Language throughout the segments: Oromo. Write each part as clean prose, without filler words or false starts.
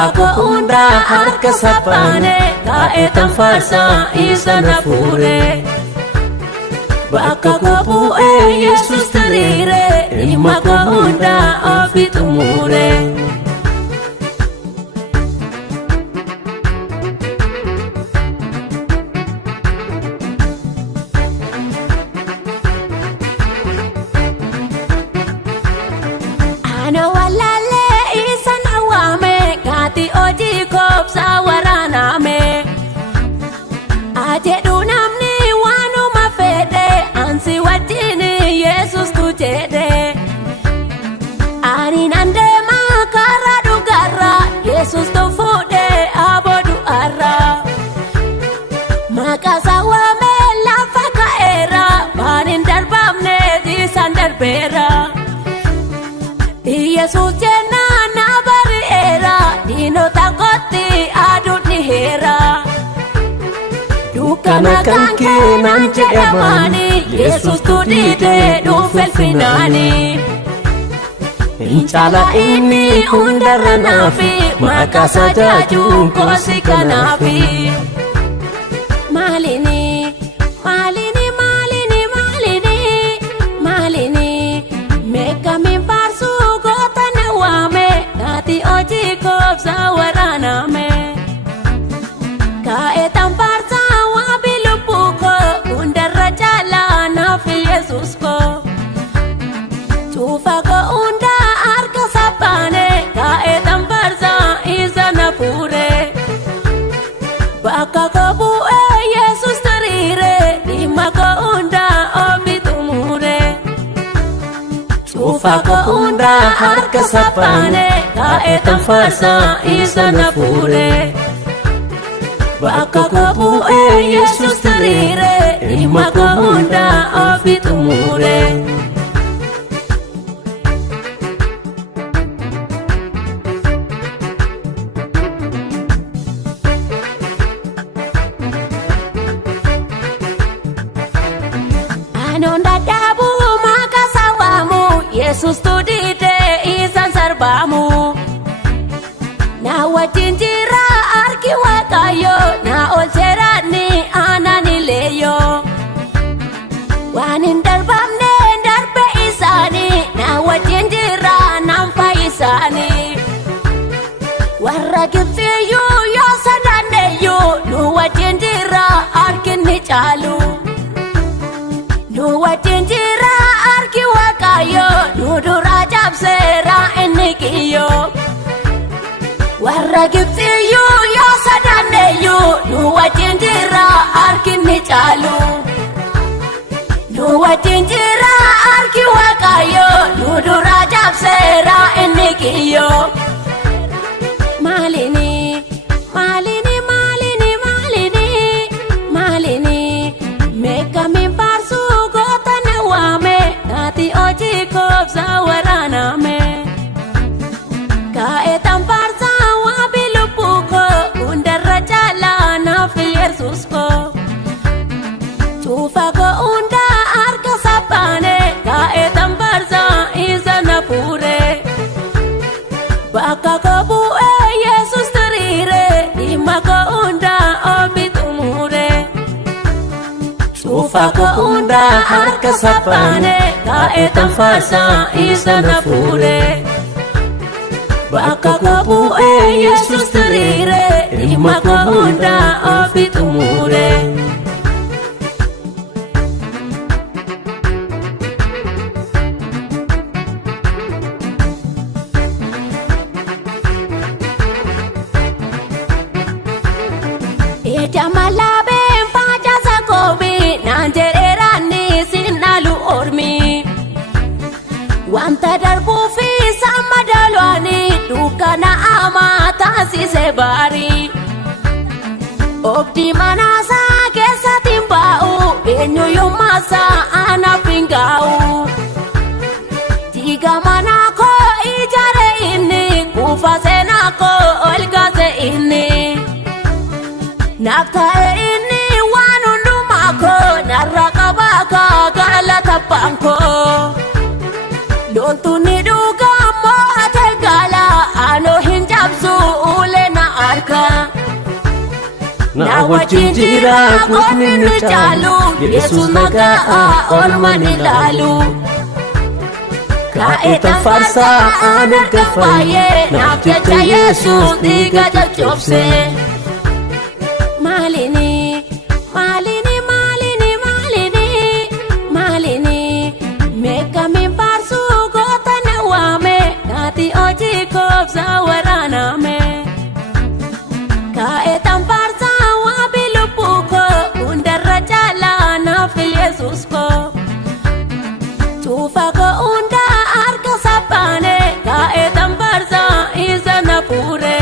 Cufako hunda harka sapane Kaetan farsa isa nafure Bakka kopu'e Yesus tarire Ilma ko hunda ofitumure Ano walale isan awame Gati oji kopsa waraname Aje dunamni wanu mafede Ansi wajini Yesus tu jede Ani nande makara dugara Yesus tu fude abodu ara Maka sawame lafa ka era Banin darbamne jisan darbera Yesus jenna na bari era Dino takoti adut ni hera Dukana kanke nance emani Yesus tu dide du felfinani Inchala ini hundara nafi Maka sajaju kosi kanafi Malini, malini, malini, malini, malini Meka mimparsu Nati oji kopsa waraname Kaetan farsa wabilupuko Undara jala nafi Yesus ko Cufako unda arka sapane Kaetan farsa isa nafure Baka kopu'e Yesus tarire Lima ko unda ofitumure Cufako unda harka sapane Kaetan farsa isa nafure Baka kopu'e Yesus tarire Lima ko hunda ofitumure Anonda dabu maka sawamu Yesus tu dide isan sarbamu Na wajinjira arki wakayo Na olcherani anani leyo Wanin darbamne darbe isani Na wajinjira nampa isani Warra gibsiyu yo sananeyu Nu wajinjira arki ni chalu Nu wajinjira arki wakayo Nu dura jabsera enikiyo Warra gibsiyu yo sananeyu Nu wajinjira arki ni chalu Nu wajinjira arki wakayo Nu dura jabsera enikiyo Malini, malini, malini, malini, malini Meka mimparsu gota nawame Nati oji kopsa waraname Kaetan farsa wabilupuko Undara jala nafi Yesus ko Cufako unda arka sapane Kaetan farsa isa nafure Baka kopu'e Yesus tarire Lima ko unda ofitumure Cufako unda harka sapane Kaetan farsa isa nafure Baka kopu'e Yesus tarire Lima ko hunda ofitumure Jamalabe mpaja sakobi Nanjererani sinalu ormi Wanta darbu fi sama dalwani Dukana ama taasise bari Obdi manasa kesa timba'u Enyu yumasa ana pinga'u Tiga manako ijare ini Kufa senako olgase ini Nakta ini wanundumako Narakabaka galatapangko Dontu niduga mo ategala Ano hinjabsu ule na wajjin jira gootni nu caalu Yesus nagaa olman ilaalu kaa'eetan faarsaa aan erga fayyee naaf jecha Yesus dhiiga caccobse maalini meeqamiin faarsuu goota na waame naati hojii koobsa waraaname kaa'eetan faarsaa waabi lubbuu koo hundarra caalaa naaf Yesus koo cuufa koo hunda harka saphaane kaa'eetan faarsaa isa na fuure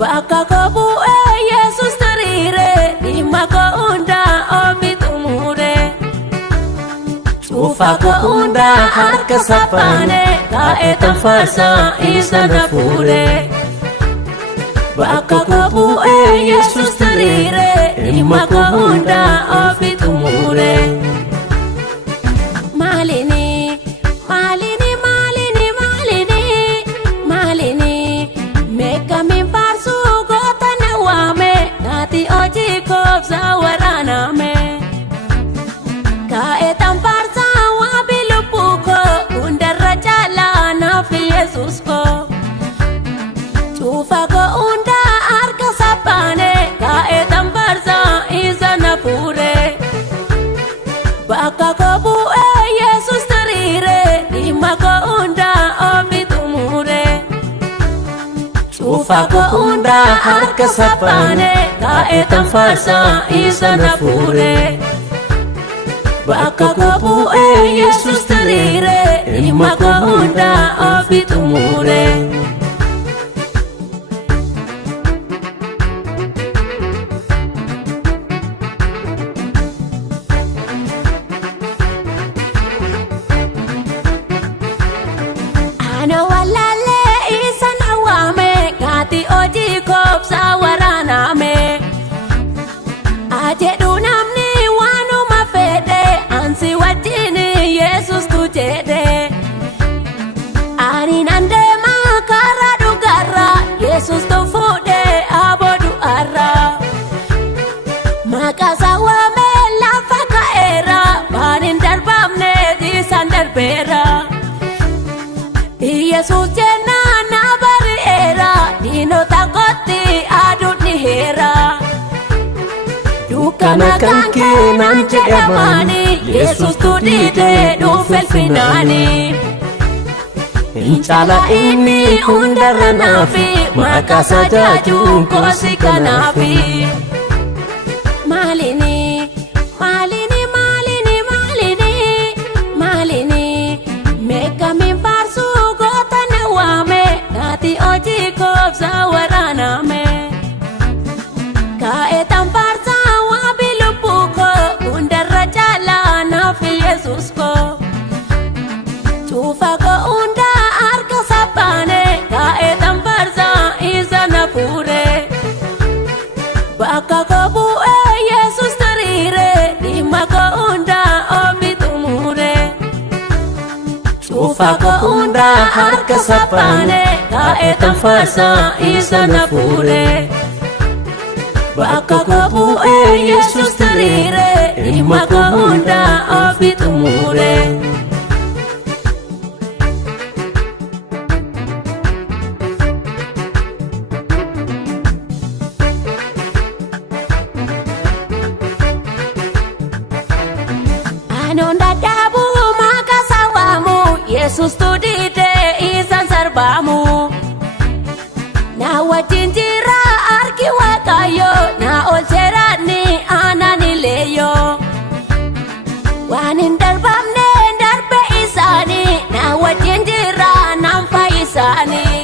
bakka koo bu'ee Yesus tiriire dhimma koo hunda ofi xumure cuufa koo hunda harka saphaane kaa'eetan faarsaa isa na fuure bakka koo bu'ee Yesus tiriire dhimma koo hunda ofi xumure meeqamiin faarsuu goota na waame naati hojii koobsa waraaname kaa'eetan faarsaa waabi lubbuu koo hundarra caalaa naaf Yesus koo cuufa koo hunda harka saphaane kaa'eetan faarsaa isa na fuure bakka koo bu'ee Yesus tiriire dhimma koo hunda ofi xumure cuufa koo hunda harka saphaane kaa'eetan faarsaa isa na fuure bakka koo bu'ee Yesus tiriire dhimma koo hunda ofi xumure ano wallaalee isa na waame naati hojii koobsa waraaname ajedhu namni waanuma fedhe ansi wajjin Yesus tu jedhe ani nan deema karaa dhugaarra Yesus tu fuudhee aboodu arra maqaasaa waame lafa ka'eera waan hin darbamne isaan darbeera Yesus jennaan na bari'eera diinota kootti aduun dhiheera dukkana kan keenan jedhamaani Yesus tu dhiidee dhufe ulfinaani hin caala inni hundarra naafi maqaasaa jaajuun koosi kanaafi meeqamiin faarsuu goota na waame naati hojii koobsa waraaname kaa'eetan faarsaa waabi lubbuu koo hundarra caalaa naaf Yesus koo cuufa koo hunda harka saphaane kaa'eetan faarsaa isa na fuure bakka koo bu'ee Yesus tiriire dhimma koo hunda ofi xumure cuufa koo hunda harka saphaane kaa'eetan faarsaa isa na fuure bakka koo bu'ee Yesus tiriire dhimma koo hunda ofi xumure anoon dadhabuu maqaasaa waamu Yesus tu dhiidee isaan sarbaamu na wajjin jira harki Waaqayyo na oolcheeraani aanaan ileeyyo waan hin darbamne darbe isaanii na wajjin jira naan fayyisaanii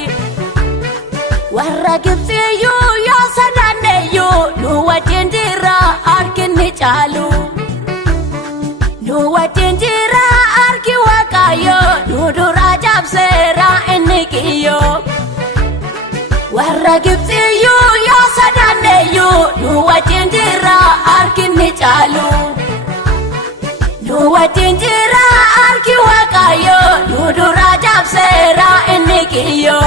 warra Gibxiyyuu yoo sodaanneeyyuu nu wajjin jira harki ni caalu nu wajjin jira harki Waaqayyo nu dura cabseera inni kiyyo warra Gibxiyyuu yoo sodaanneeyyuu nu wajjin jira harki ni caalu nu wajjin jira harki Waaqayyo nu dura cabseera inni kiyyo